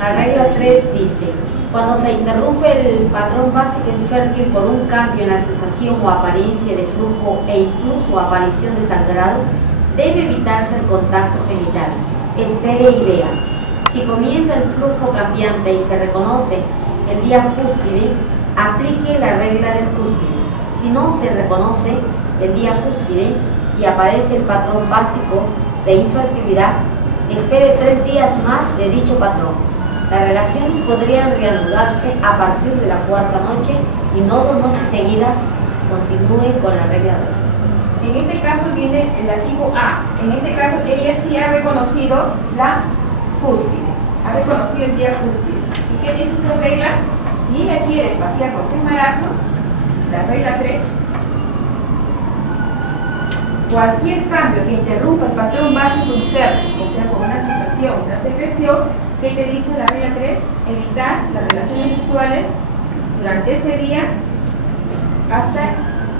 La regla 3 dice: cuando se interrumpe el patrón básico infértil por un cambio en la sensación o apariencia de flujo e incluso aparición de sangrado, debe evitarse el contacto genital. Espere y vea. Si comienza el flujo cambiante y se reconoce el día cúspide, aplique la regla del cúspide. Si no se reconoce el día cúspide y aparece el patrón básico de infertilidad, espere 3 días más de dicho patrón. Las relaciones podrían reanudarse a partir de la 4ª noche y no 2 noches seguidas. Continúen con la regla 2. En este caso viene el artículo A. En este caso ella sí ha reconocido la cúspide, ha reconocido el día cúspide. ¿Y qué dice esta regla? Si ella quiere espaciar los embarazos, la regla 3, cualquier cambio que interrumpa el patrón básico infértil, o sea, con una sensación, una secreción, ¿qué te dice la regla 3? Evitar las relaciones sexuales durante ese día hasta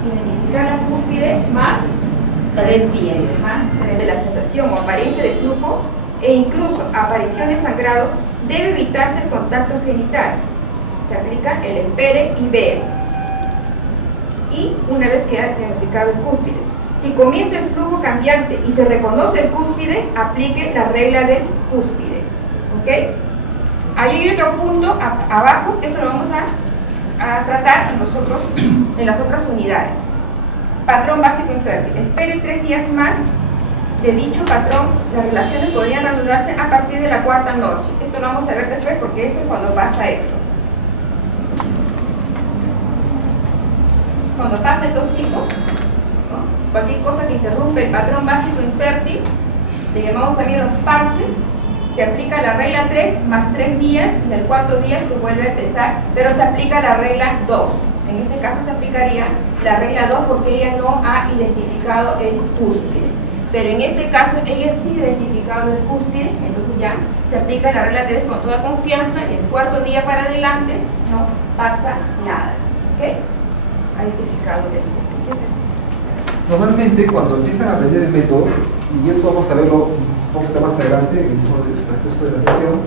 identificar la cúspide más 3 días. Más 3 de la sensación o apariencia de flujo e incluso aparición de sangrado, debe evitarse el contacto genital. Se aplica el espere y vea. Y una vez que ha diagnosticado el cúspide, si comienza el flujo cambiante y se reconoce el cúspide, aplique la regla del cúspide. ¿Ok? Ahí hay otro punto abajo, esto lo vamos a tratar en las otras unidades. Patrón básico infértil. Espere 3 días más de dicho patrón. Las relaciones podrían reanudarse a partir de la 4ª noche. Esto lo vamos a ver después porque esto es cuando pasa esto. Cuando pasa estos tipos, ¿no? Cualquier cosa que interrumpe el patrón básico infértil, le llamamos también los parches, se aplica la regla 3 más 3 días y el 4º día se vuelve a empezar, pero se aplica la regla 2. En este caso se aplicaría la regla 2 porque ella no ha identificado el cúspide. Pero en este caso ella sí ha identificado el cúspide, entonces ya se aplica la regla 3 con toda confianza y el 4º día para adelante no pasa nada. ¿Ok? Ha identificado el cúspide. Normalmente cuando empiezan a aprender el método, y eso vamos a verlo un poquito más adelante en el transcurso de la sesión,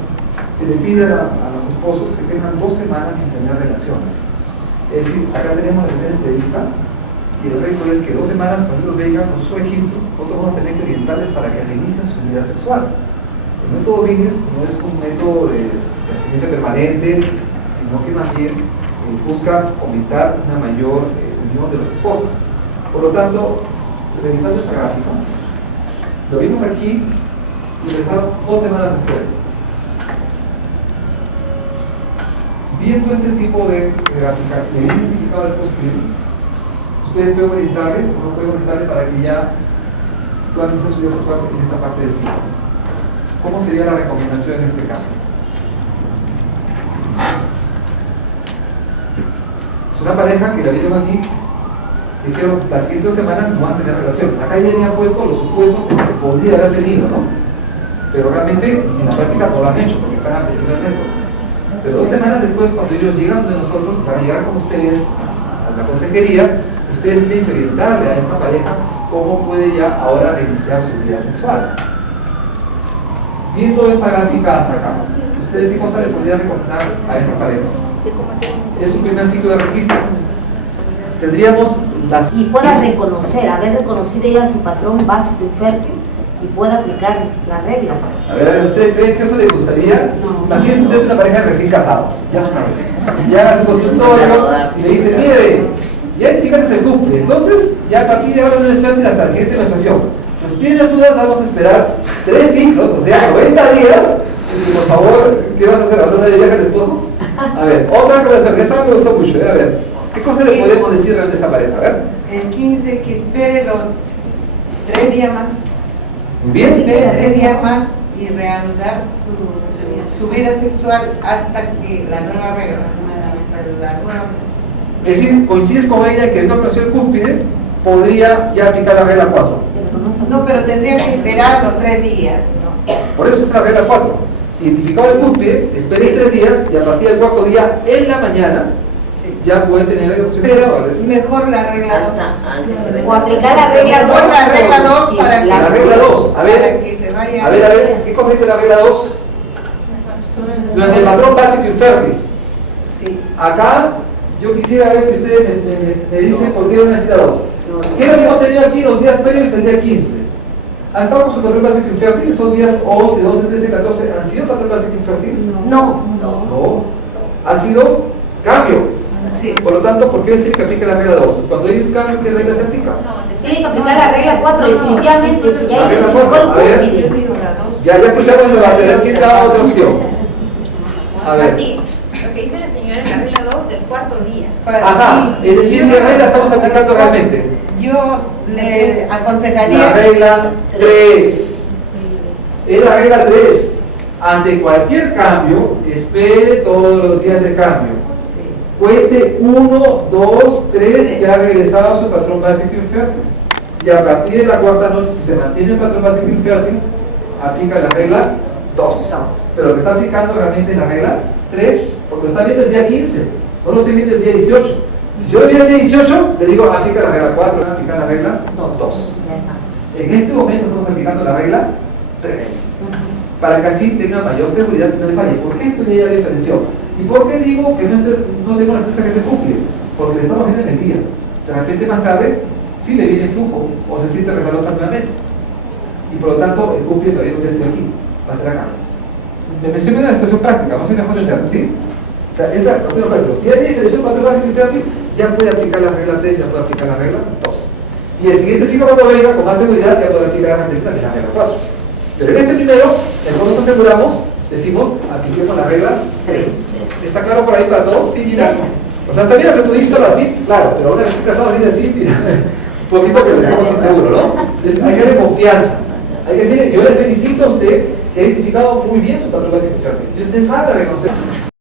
se le pide a los esposos que tengan 2 semanas sin tener relaciones. Es decir, acá tenemos la primera entrevista y el reto es que 2 semanas cuando ellos vengan con su registro, nosotros vamos a tener que orientarles para que reinicien su vida sexual. El método Vines no es un método de abstinencia permanente, sino que más bien busca fomentar una mayor unión de los esposos. Por lo tanto, revisando esta gráfica, lo vimos aquí y regresaron 2 semanas después. Viendo este tipo de gráfica, le he identificado el cúspide, ustedes pueden orientarle o no pueden orientarle para que ya puedan iniciar su vida sexual en esta parte del ciclo. ¿Cómo sería la recomendación en este caso? Es una pareja que la vieron aquí. Dijeron, las siguientes 2 semanas no van a tener relaciones. Acá ya tenían puesto los supuestos que podría haber tenido, ¿no? Pero realmente en la práctica no lo han hecho porque están aprendiendo el método. Pero 2 semanas después, cuando ellos llegan de nosotros, para llegar con ustedes a la consejería, ustedes tienen que orientarle a esta pareja cómo puede ya ahora reiniciar su vida sexual. Viendo esta gráfica hasta acá, ¿ustedes qué cosa le podrían recomendar a esta pareja? Es un primer ciclo de registro. Tendríamos y pueda reconocer, haber reconocido ya su patrón básico infértil y pueda aplicar las reglas. A ver, ¿ustedes creen que eso les gustaría? No. Imagínense ustedes una pareja de recién casados, ya es una vez. Llegan a su consultorio y le dicen, mire, ya fíjate el cumple, entonces ya a partir de ahora no es fértil hasta la siguiente menstruación. Pues tienes dudas, vamos a esperar 3 ciclos, o sea, 90 días. Y por favor, ¿qué vas a hacer? ¿Vas a andar de viaje a tu esposo? A ver, otra recomendación, esa me gustó mucho, a ver. ¿Qué cosa le podemos decir a esta pareja? A ver. El 15, que espere los 3 días más. Muy bien. Espere 3 días más y reanudar su vida sexual hasta que la nueva regla. Es decir, coincides con ella que no conoció el cúspide, podría ya aplicar la regla 4. No, pero tendría que esperar los 3 días, ¿no? Por eso es la regla 4. Identificado el cúspide, espere 3 días y a partir del 4º día en la mañana ya puede tener relaciones pero sexuales. mejor la regla 2. O aplicar la regla 2. La regla 2 para que la regla 2, a ver, para que se vaya. a ver, ¿qué cosa dice la regla 2? Durante el patrón básico infértil. Sí. Acá yo quisiera ver si ustedes me dicen por qué una necesita 2. ¿Qué es lo que hemos tenido aquí los días previos el día 15? ¿Ha estado con su patrón básico infértil? Esos días 11, 12, 13, 14, ¿han sido patrón básico infértil? No. No. Ha sido cambio. Sí. Por lo tanto, ¿por qué decir que aplica la regla 2? Cuando hay un cambio, ¿qué regla se aplica? Tiene que aplicar la regla 4, definitivamente. Si ya La regla identificó 4, el a ver. cúspide. Ya escuchamos el debate, ¿quién da otra opción? A ver. Aquí, lo que dice la señora en la regla 2 del cuarto día. Ajá, es decir, ¿qué regla estamos aplicando realmente? Yo le La aconsejaría regla 3. Es la regla 3. Ante cualquier cambio, espere todos los días de cambio. Cuente 1, 2, 3 que ha regresado a su patrón básico infértil. Y a partir de la cuarta noche, si se mantiene el patrón básico infértil, aplica la regla 2. Pero lo que está aplicando realmente es la regla 3, porque lo está viendo el día 15, no lo estoy viendo el día 18. Si yo lo vi el día 18, le digo aplica la regla 4, aplica la regla 2. En este momento estamos aplicando la regla 3, para que así tenga mayor seguridad y no le falle. ¿Por qué esto ya diferenció? ¿Y por qué digo que no tengo la certeza que se cumple? Porque le estamos viendo en el día. De repente más tarde, sí le viene el flujo o se siente resbalosa nuevamente. Y por lo tanto, el cumple todavía no ha sido aquí, va a ser acá. Me estoy viendo una situación práctica, no soy mejor entender, ¿sí? O sea, si hay diferencia patrón básico infértil, ya puede aplicar la regla 3, ya puede aplicar la regla 2. Y el siguiente ciclo cuando venga, con más seguridad, ya puede aplicar también la regla 4. Pero en este primero, el nos aseguramos, decimos, apliquemos la regla 3. ¿Está claro por ahí para todos? Sí, mira. O sea, está bien lo que tú dices así, claro, pero una vez que casado viene así, mira, un poquito que lo dejamos inseguro, ¿no? Entonces hay que darle confianza. Hay que decirle, yo le felicito a usted que ha identificado muy bien su patrón básico infértil. Y usted sabe reconocer.